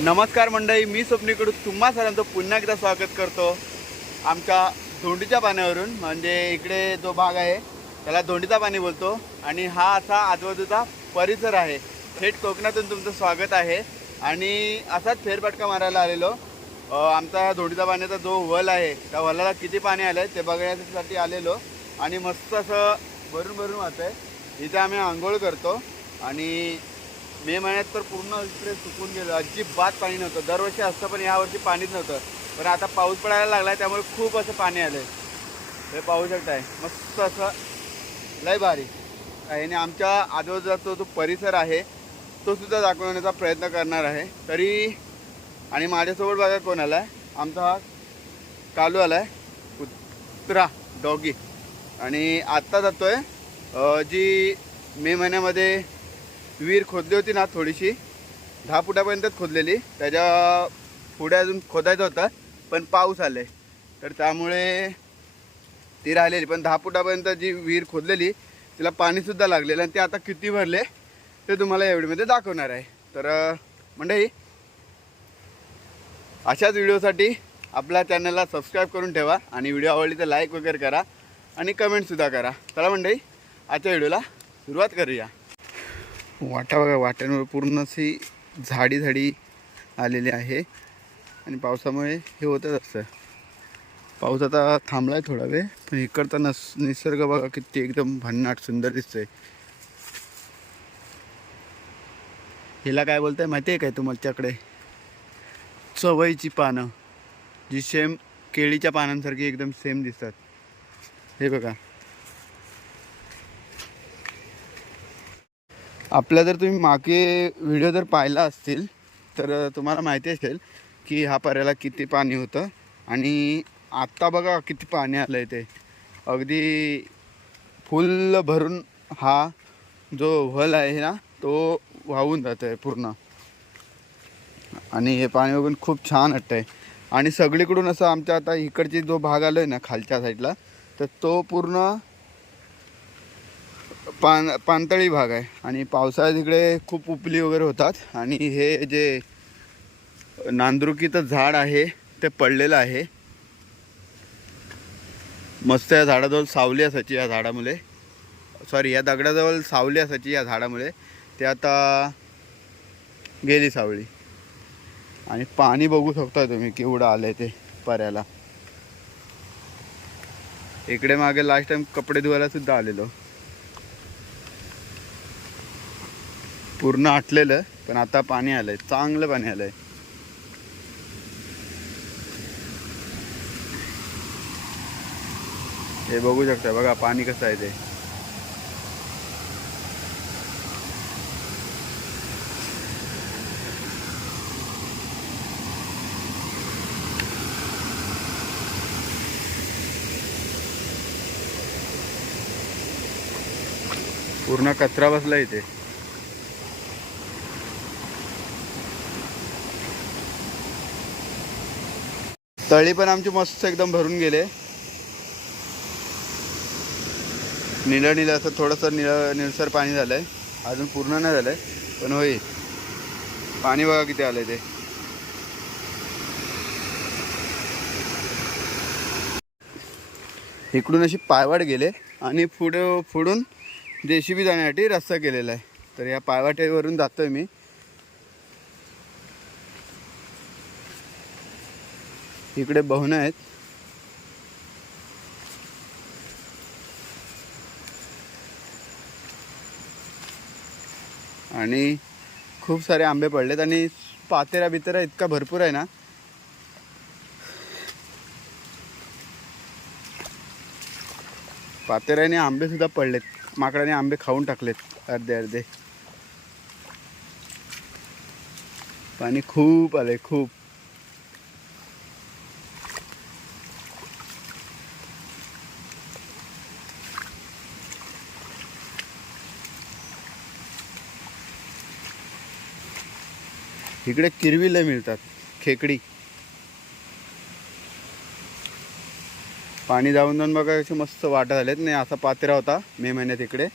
नमस्कार मंडळी मी स्वप्नीकडून तुम्हा सर्वांचं पुन्हा एकदा स्वागत करतो. आमच्या धोंडीच्या पाण्यावरून म्हणजे इकडे जो भाग आहे त्याला धोंडीचा पाणी बोलतो. आणि हा असा आजूबाजूचा परिसर आहे. थेट कोकणातून तुमचं स्वागत आहे. आणि असाच फेरफटका मारायला आलेलो. आमचा हा धोंडीचा पाण्याचा जो वल आहे त्या वलाला किती पाणी आलं आहे ते बघण्यासाठी आलेलो. आणि मस्त असं भरून भरून वाहत आहे इथे आम्ही आंघोळ करतो. आणि मे महिन्यात तर पूर्ण इकडे सुकून गेलं. अजिबात पाणी नव्हतं. दरवर्षी असतं पण यावर्षी पाणीच नव्हतं. पण आता पाऊस पडायला लागला आहे त्यामुळे खूप असं पाणी आलं आहे हे पाहू शकताय मस्त असं लय भारी. आहे आणि आमच्या आजूबाजूचा जो परिसर आहे तो सुद्धा दाखवण्याचा प्रयत्न करणार आहे. तरी आणि माझ्यासोबत बघा कोण आला आहे आमचा हा कालू आला आहे कुत्रा डॉगी. आणि आत्ता जातो आहे जी मे महिन्यामध्ये विहीर खोदली होती ना थोडीशी दहा फुटापर्यंतच खोदलेली. त्याच्या पुढे अजून खोदायचं होतं पण पाऊस आले तर त्यामुळे ती राहिलेली. पण दहा फुटापर्यंत जी विहीर खोदलेली तिला पाणीसुद्धा लागलेलं आणि ते आता किती भरले ते तुम्हाला या व्हिडिओमध्ये दाखवणार आहे. तर मंडळी अशाच व्हिडिओसाठी आपल्या चॅनलला सबस्क्राईब करून ठेवा आणि व्हिडिओ आवडली तर लाईक वगैरे करा आणि कमेंटसुद्धा करा. चला मंडळी आजच्या व्हिडिओला सुरुवात करूया. वाटा बघा वाट्यांवर पूर्ण अशी झाडी झाडी आलेली आहे. आणि पावसामुळे हे होतच असतं. पाऊस आता थांबला आहे थोडा वेळ पण इकडचा नस निसर्ग बघा किती एकदम भन्नाट सुंदर दिसतोय. हिला काय बोलताय माहिती आहे काय तुमच्याकडे चवईची पानं. जी सेम केळीच्या पानांसारखी एकदम सेम दिसतात. हे बघा. आपला जर तुम्ही मागे व्हिडिओ जर पाहिला असतील तर तुम्हाला माहिती असेल की हा पर्याला किती पाणी होतं आणि आत्ता बघा किती पाणी आलं आहे ते. अगदी फुल भरून हा जो व्हल आहे ना तो वाहून जातो आहे पूर्ण. आणि हे पाणी बघून खूप छान वाटतं आहे आणि सगळीकडून असं आमच्या आता इकडची जो भाग आलो आहे ना खालच्या साईडला तर तो पूर्ण पान पानतळी भाग आहे. आणि पावसाळ्यात इकडे खूप उपली वगैरे होतात. आणि हे जे नांदरुकीचं झाड आहे ते पडलेलं आहे. मस्त या झाडाजवळ सावली असायची या झाडामुळे. सॉरी या दगडाजवळ सावली असायची या झाडामुळे. ते आता गेली सावली. आणि पाणी बघू शकता तुम्ही केवढं आलं ते पर्याला. इकडे मागे लास्ट टाइम कपडे धुवायला सुद्धा आलेलो. पूर्ण आटलेलं पण आता पाणी आलंय. चांगलं पाणी आलंय. हे बघू शकता बघा पाणी कसं आहे ते. पूर्ण कचरा बसला इथे. तळी पण आमची मस्त एकदम भरून गेले. निळं निळं असं थोडंसं निळं निळसर पाणी झालं आहे अजून पूर्ण नाही झालं आहे पण होईल. पाणी बघा किती आलंय ते. इकडून अशी पायवाट गेले आणि पुढे सी जेसीबी जाण्यासाठी रस्ता केलेला आहे. तर या पायवाटेवरून जातो आहे मी. इकडे बहुणं आहेत. आणि खूप सारे आंबे पडलेत आणि पातेरा बितेरा इतका भरपूर आहे ना. पातेऱ्याने आंबे सुद्धा पडलेत. माकडाने आंबे खाऊन टाकलेत अर्धे अर्धे. पाणी खूप आले खूप. इकडे किरवी लय मिळतात खेकडी. पाणी जाऊन जाऊन बघा कसे मस्त वाटा झालेत. नाही असा पातेरा होता मे महिन्यात इकडे.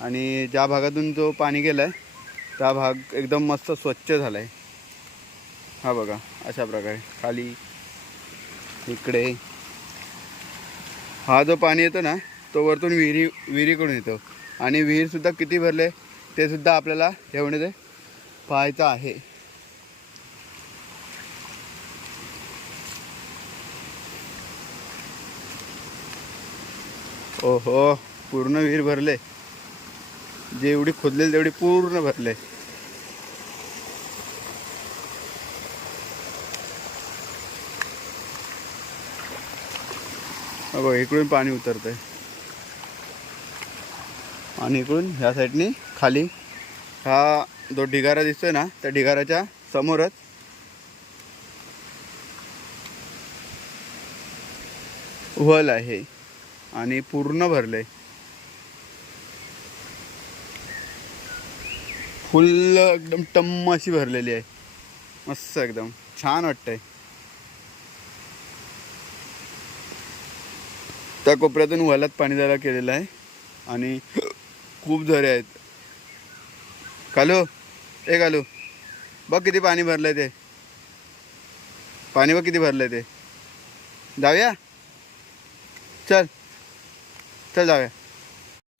आणि ज्या भागातून जो पाणी गेलं आहे त्या भाग एकदम मस्त स्वच्छ झाला आहे हा बघा अशा प्रकारे. खाली इकडे. हा जो पाणी येतो ना तो वरतून विहिरी विहिरीकडून येतो. आणि विहीरसुद्धा किती भरले ते सुद्धा आपल्याला एवढे पाहायचं आहे. ओहो पूर्ण विहीर भरले. जेवढी खोदलेली तेवढी पूर्ण भरले. बघ इकडून पाणी उतरतंय. आणि इकडून ह्या साईडनी खाली हा जो ढिगारा दिसतोय ना त्या ढिगाराच्या समोरच वल आहे. आणि पूर्ण भरलंय फुल एकदम टम्म अशी भरलेली आहे. मस्त एकदम. छान वाटतंय. त्या कोपऱ्यातून वलात पाणी जायला केलेलं आहे. आणि खूप झरे आहेत. कालो ए घालू बघ किती पाणी भरलंय ते. पाणी बघ किती भरलंय ते. जाऊया? चल. चल जाऊया.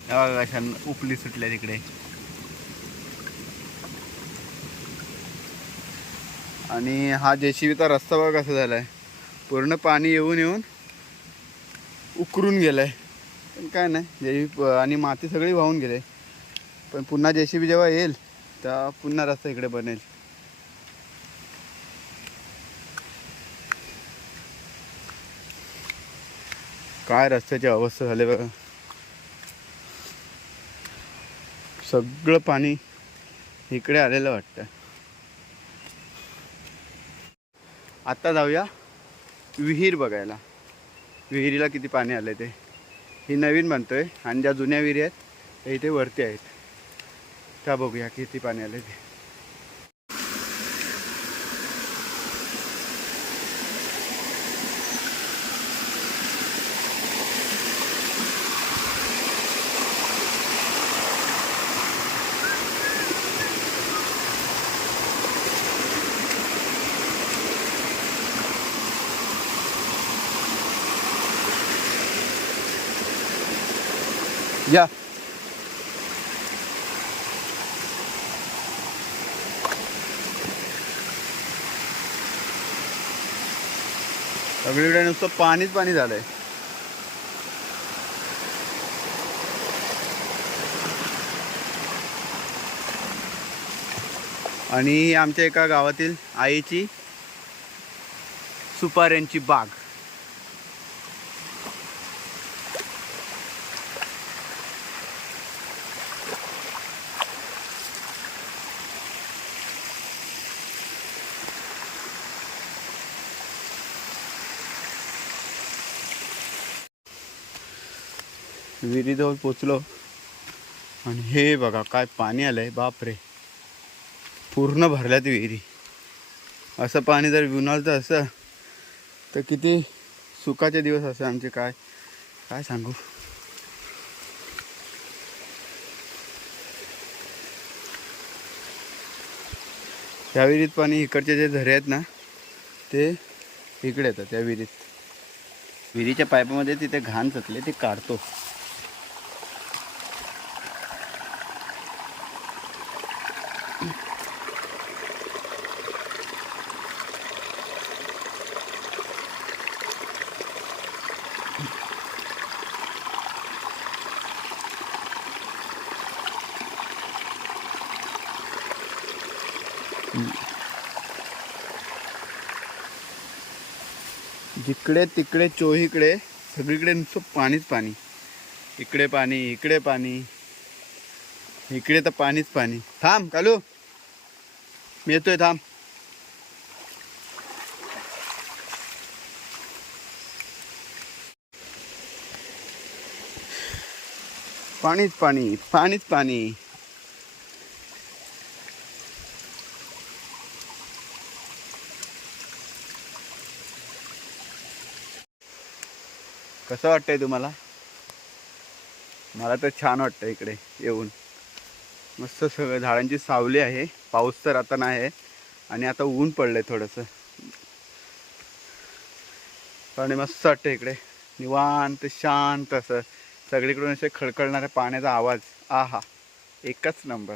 बघा छान उपली सुटल्या तिकडे. आणि हा जेसीबीचा रस्ता बघा कसा झालाय. पूर्ण पाणी येऊन येऊन उकरून गेलाय. पण काय नाही जेसीबी आणि माती सगळी वाहून गेले. पण पुन्हा जेसीबी जेव्हा येईल तेव्हा पुन्हा रस्ता इकडे बनेल. काय रस्त्याची अवस्था झाली बघा. सगळं पाणी इकडे आलेलं वाटतं आता जाऊया विहीर बघायला. विहिरीला किती पाणी आलं ते. ही नवीन बनतोय आणि ज्या जुन्या विहिरी आहेत त्या इथे वरती आहेत. त्या बघूया किती पाणी आले ते. या सगळीकडे नुसतं पाणीच पाणी झालंय. आणि आमच्या एका गावातील आईची सुपाऱ्यांची बाग. विहिरीजवळ पोचलो. आणि हे बघा काय पाणी आलं आहे बापरे. पूर्ण भरल्यात विहिरी. असं पाणी जर विणालचं असं तर किती सुखाचे दिवस असे आमचे काय काय सांगू? त्या विहिरीत पाणी इकडचे जे झरे आहेत ना ते इकडे येतात त्या विहिरीत. विहिरीच्या पाईपामध्ये तिथे घाण चकले ते काढतो. जिकडे तिकडे चोहीकडे, सगळीकडे नुसतं पाणीच पाणी. इकडे पाणी इकडे पाणी. इकडे तर पाणीच पाणी. थांब, कालू. मी येतोय, थांब. पाणीच पाणी पाणीच पाणी. कसं वाटतंय तुम्हाला? मला तर छान वाटतं इकडे येऊन. मस्त सगळं झाडांची सावली आहे. पाऊस तर आता नाही आहे. आणि आता ऊन पडलंय थोडंसं. आणि मस्त वाटतं इकडे. निवांत शांत असं. सगळीकडून असे खळखळणाऱ्या पाण्याचा आवाज. आहा. एकच नंबर.